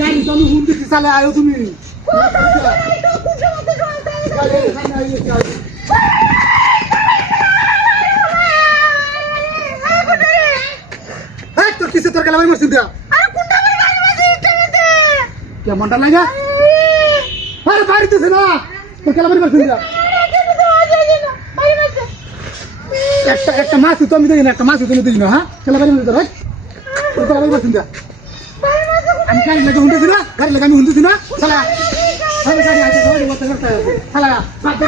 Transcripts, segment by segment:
গাড়ি, তো আমি দিচ্ছি চালে আয়ো তুমি। তোর কিসে তোর কেলামাই মারছিস দিয়া কেমনটা লাগা? আরে বাড়িতেছে না। তোর কেলামাই মারছিস দিয়া একটা একটা মাছ তো আমি দিই না, একটা মাছ তুমি দিই না হ্যাঁ? কেলামাই মারছিস ভাই? তোর কেলামাই মারছিস দিয়া আমি গাড়ি লাগে হুন্দিছি না গাড়ি লাগে আমি হুন্দিছি না চালা আমি গাড়ি আছে সবাই বলতে করতে চালা বাদ দে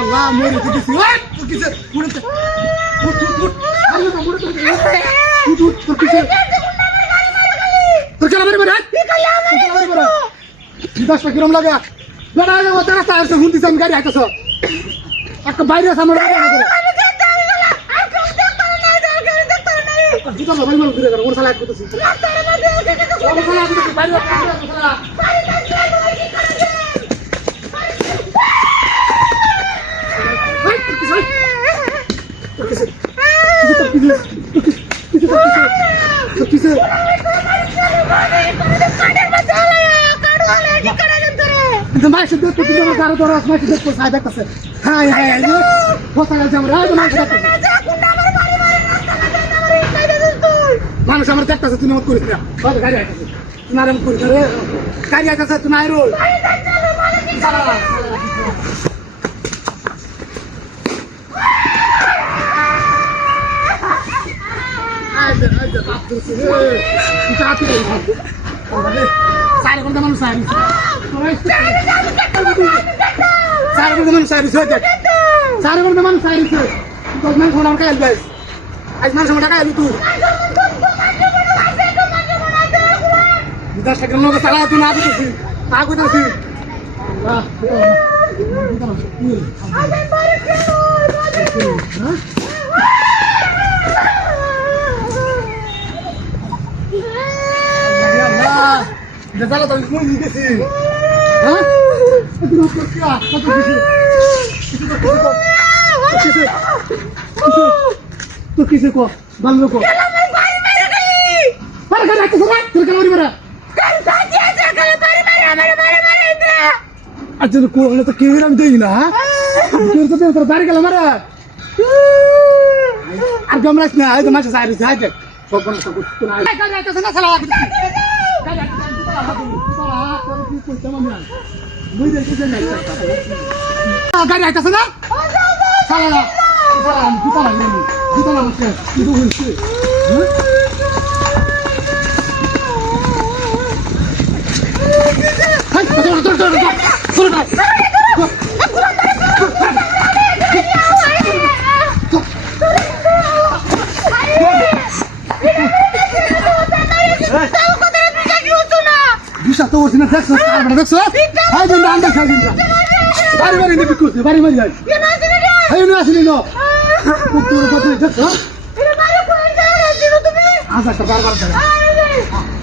আল্লাহ মেরে দিতেছি ওই কিসে উঠ উঠ উঠ আরে তো উঠ উঠ তোর কিসে তোর কেন মেরে মেরে দশটা কিরম লাগে বেড়া ও তারা তার সে হুন্দিছি আমি গাড়ি আইতেছ একটা বাইরে আছে আমার সালা মাসে দেখতে তুমি আমার কারও দরস মাসে দেখতে সাহেব দেখতেছে হ্যাঁ হ্যাঁ হ্যাঁ বসা গেছে আমরা হ্যাঁ মাসে মানুষ আমার দেখতেছে, তুমি আমার করিস না। কত গাড়ি আইতেছে। তুমি আর আমি করিস রে। গাড়ি আইতেছে, তুমি আই রোল। সাড়ে ঘণ্টা মানুষ সাড়ে সাড়ে ঘণ্টা মানুষ সাড়ে সাড়ে ঘণ্টা মানুষ সাড়ে দশ মানুষ ঘণ্টা আমার খাইল বাইস আজ মানুষ আমার টাকা তুই। দশ টাকা লোক চালা তুই না দিতেছি। তা করতেছি চালা তো মই দিতেছি হ্যাঁ তুই করছিস কত কিছু তো কিসে কো ভালো কো আরে গাড়ি আইতেছে না তোর কেন মারা আচ্ছা তো কোন তো কেউ আমি দেই না কেউ তো তোর বাড়ি গেল মারা আর গমরাস না আই তো মাসে সাইরে যাই দেখ সব কোন সব তোর আই গাড়ি আইতেছে না সালা গাড়ি আইতাছে কি না না সালা আমি দুটা লাগি কিন্তু হইছে হাই তোর তোর তোর তোর তোর দিশা তো করছি না দেখছ? দেখছ হাই দিন আন্দাজ খাই দিন বাড়ি বাড়ি নিবি কুসি বাড়ি বাড়ি যাই হাই না। আসলি না তোর কথা দেখছ? আজ একটা বারবার